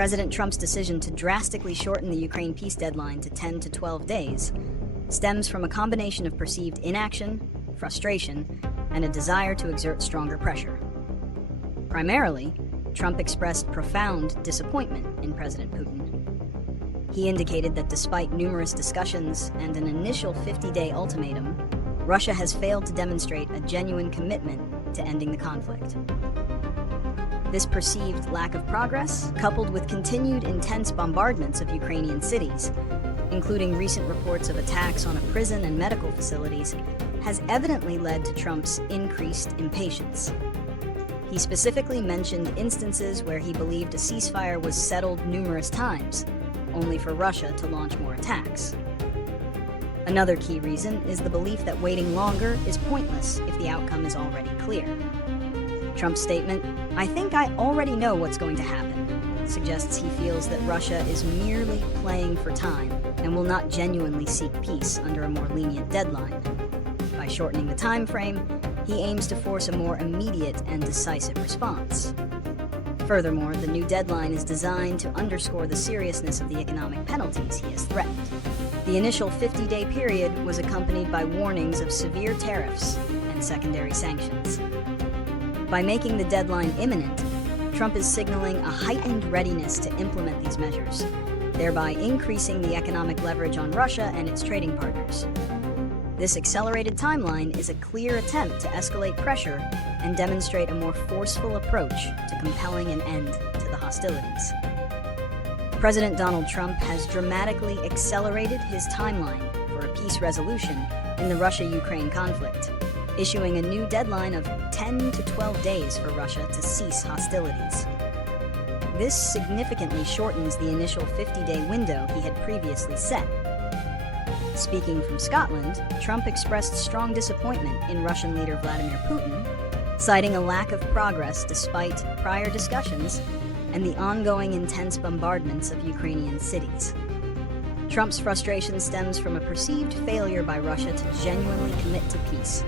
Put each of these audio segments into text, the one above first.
President Trump's decision to drastically shorten the Ukraine peace deadline to 10 to 12 days stems from a combination of perceived inaction, frustration, and a desire to exert stronger pressure. Primarily, Trump expressed profound disappointment in President Putin. He indicated that despite numerous discussions and an initial 50-day ultimatum, Russia has failed to demonstrate a genuine commitment to ending the conflict. This perceived lack of progress, coupled with continued intense bombardments of Ukrainian cities, including recent reports of attacks on a prison and medical facilities, has evidently led to Trump's increased impatience. He specifically mentioned instances where he believed a ceasefire was settled numerous times, only for Russia to launch more attacks. Another key reason is the belief that waiting longer is pointless if the outcome is already clear. Trump's statement, "I think I already know what's going to happen," suggests he feels that Russia is merely playing for time and will not genuinely seek peace under a more lenient deadline. By shortening the time frame, he aims to force a more immediate and decisive response. Furthermore, the new deadline is designed to underscore the seriousness of the economic penalties he has threatened. The initial 50-day period was accompanied by warnings of severe tariffs and secondary sanctions. By making the deadline imminent, Trump is signaling a heightened readiness to implement these measures, thereby increasing the economic leverage on Russia and its trading partners. This accelerated timeline is a clear attempt to escalate pressure and demonstrate a more forceful approach to compelling an end to the hostilities. President Donald Trump has dramatically accelerated his timeline for a peace resolution in the Russia-Ukraine conflict, issuing a new deadline of 10 to 12 days for Russia to cease hostilities. This significantly shortens the initial 50-day window he had previously set. Speaking from Scotland, Trump expressed strong disappointment in Russian leader Vladimir Putin, citing a lack of progress despite prior discussions and the ongoing intense bombardments of Ukrainian cities. Trump's frustration stems from a perceived failure by Russia to genuinely commit to peace,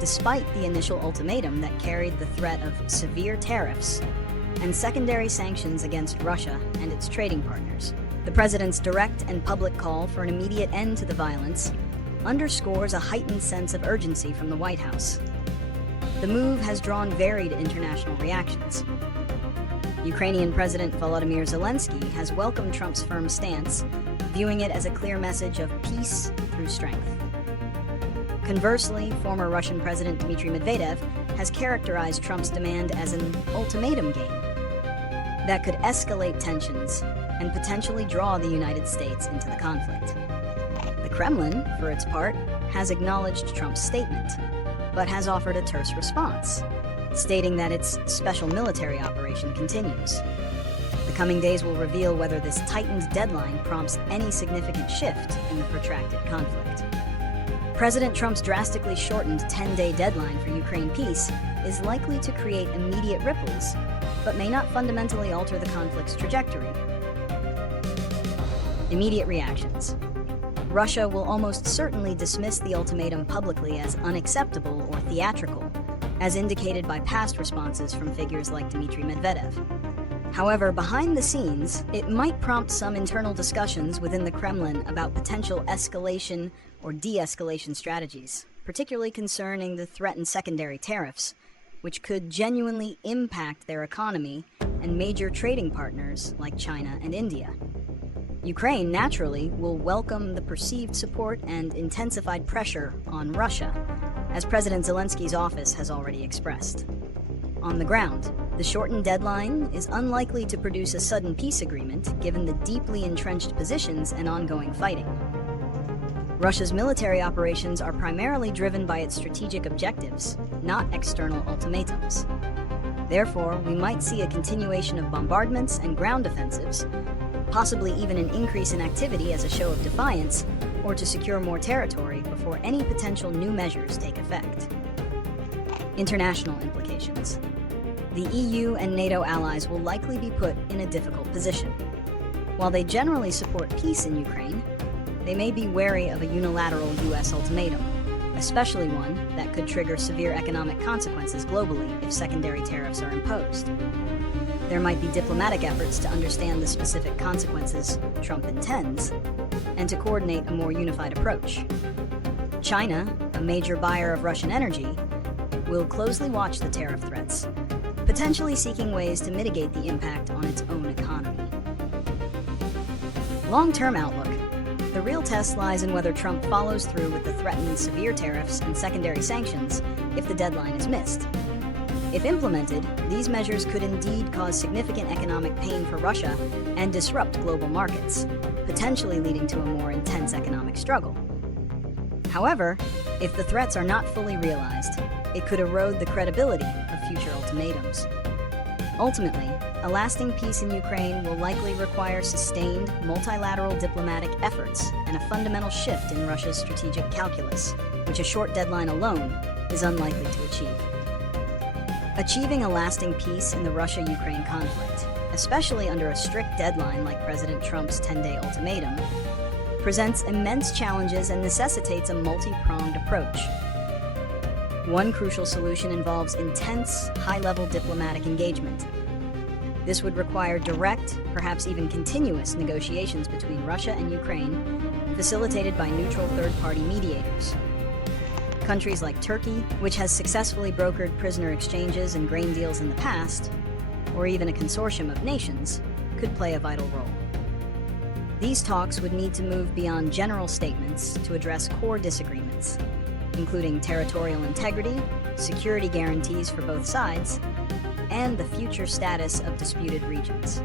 despite the initial ultimatum that carried the threat of severe tariffs and secondary sanctions against Russia and its trading partners. The president's direct and public call for an immediate end to the violence underscores a heightened sense of urgency from the White House. The move has drawn varied international reactions. Ukrainian President Volodymyr Zelensky has welcomed Trump's firm stance, viewing it as a clear message of peace through strength. Conversely, former Russian President Dmitry Medvedev has characterized Trump's demand as an ultimatum game that could escalate tensions and potentially draw the United States into the conflict. The Kremlin, for its part, has acknowledged Trump's statement, but has offered a terse response, stating that its special military operation continues. The coming days will reveal whether this tightened deadline prompts any significant shift in the protracted conflict. President Trump's drastically shortened 10-day deadline for Ukraine peace is likely to create immediate ripples, but may not fundamentally alter the conflict's trajectory. Immediate reactions. Russia will almost certainly dismiss the ultimatum publicly as unacceptable or theatrical, as indicated by past responses from figures like Dmitry Medvedev. However, behind the scenes, it might prompt some internal discussions within the Kremlin about potential escalation or de-escalation strategies, particularly concerning the threatened secondary tariffs, which could genuinely impact their economy and major trading partners like China and India. Ukraine, naturally, will welcome the perceived support and intensified pressure on Russia, as President Zelensky's office has already expressed. On the ground, the shortened deadline is unlikely to produce a sudden peace agreement given the deeply entrenched positions and ongoing fighting. Russia's military operations are primarily driven by its strategic objectives, not external ultimatums. Therefore, we might see a continuation of bombardments and ground offensives, possibly even an increase in activity as a show of defiance, or to secure more territory before any potential new measures take effect. International implications. The EU and NATO allies will likely be put in a difficult position. While they generally support peace in Ukraine, they may be wary of a unilateral US ultimatum, especially one that could trigger severe economic consequences globally if secondary tariffs are imposed. There might be diplomatic efforts to understand the specific consequences Trump intends and to coordinate a more unified approach. China, a major buyer of Russian energy, will closely watch the tariff threats, potentially seeking ways to mitigate the impact on its own economy. Long-term outlook. The real test lies in whether Trump follows through with the threatened severe tariffs and secondary sanctions if the deadline is missed. If implemented, these measures could indeed cause significant economic pain for Russia and disrupt global markets, potentially leading to a more intense economic struggle. However, if the threats are not fully realized, it could erode the credibility of future ultimatums. Ultimately, a lasting peace in Ukraine will likely require sustained, multilateral diplomatic efforts and a fundamental shift in Russia's strategic calculus, which a short deadline alone is unlikely to achieve. Achieving a lasting peace in the Russia-Ukraine conflict, especially under a strict deadline like President Trump's 10-day ultimatum, presents immense challenges and necessitates a multi-pronged approach. One crucial solution involves intense, high-level diplomatic engagement. This would require direct, perhaps even continuous, negotiations between Russia and Ukraine, facilitated by neutral third-party mediators. Countries like Turkey, which has successfully brokered prisoner exchanges and grain deals in the past, or even a consortium of nations, could play a vital role. These talks would need to move beyond general statements to address core disagreements, including territorial integrity, security guarantees for both sides, and the future status of disputed regions.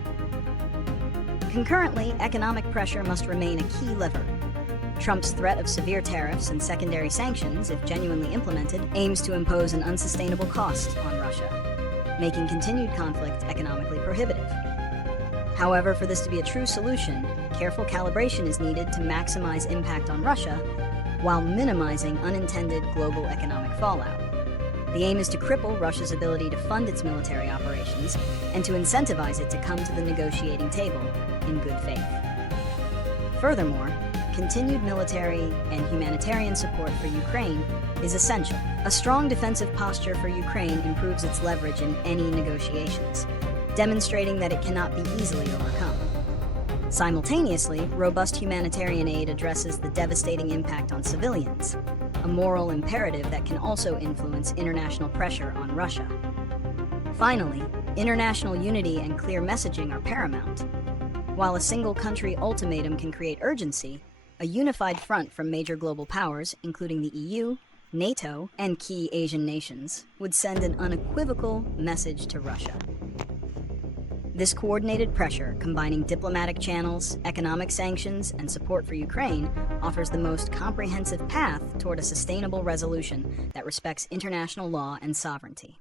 Concurrently, economic pressure must remain a key lever. Trump's threat of severe tariffs and secondary sanctions, if genuinely implemented, aims to impose an unsustainable cost on Russia, making continued conflict economically prohibitive. However, for this to be a true solution, careful calibration is needed to maximize impact on Russia while minimizing unintended global economic fallout. The aim is to cripple Russia's ability to fund its military operations and to incentivize it to come to the negotiating table in good faith. Furthermore, continued military and humanitarian support for Ukraine is essential. A strong defensive posture for Ukraine improves its leverage in any negotiations, demonstrating that it cannot be easily overcome. Simultaneously, robust humanitarian aid addresses the devastating impact on civilians, a moral imperative that can also influence international pressure on Russia. Finally, international unity and clear messaging are paramount. While a single-country ultimatum can create urgency, a unified front from major global powers, including the EU, NATO, and key Asian nations, would send an unequivocal message to Russia. This coordinated pressure, combining diplomatic channels, economic sanctions, and support for Ukraine, offers the most comprehensive path toward a sustainable resolution that respects international law and sovereignty.